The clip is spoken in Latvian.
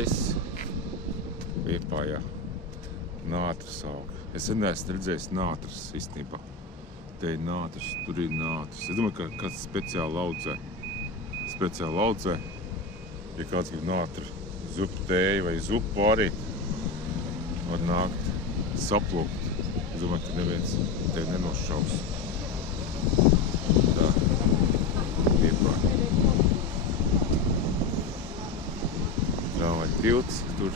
gaiss Liepājā. Nātras aug. Es neesmu redzējis nātras īstenībā. Te ir nātras, tur ir nātras. Es domāju, ka kāds speciāli audzē. Ja kāds grib nātru zupu tēju vai zupu pārīt, var nākt saplūkt. Es domāju, ka neviens te nenošaus. Tā, Liepāja. Tramvaja tilts tur.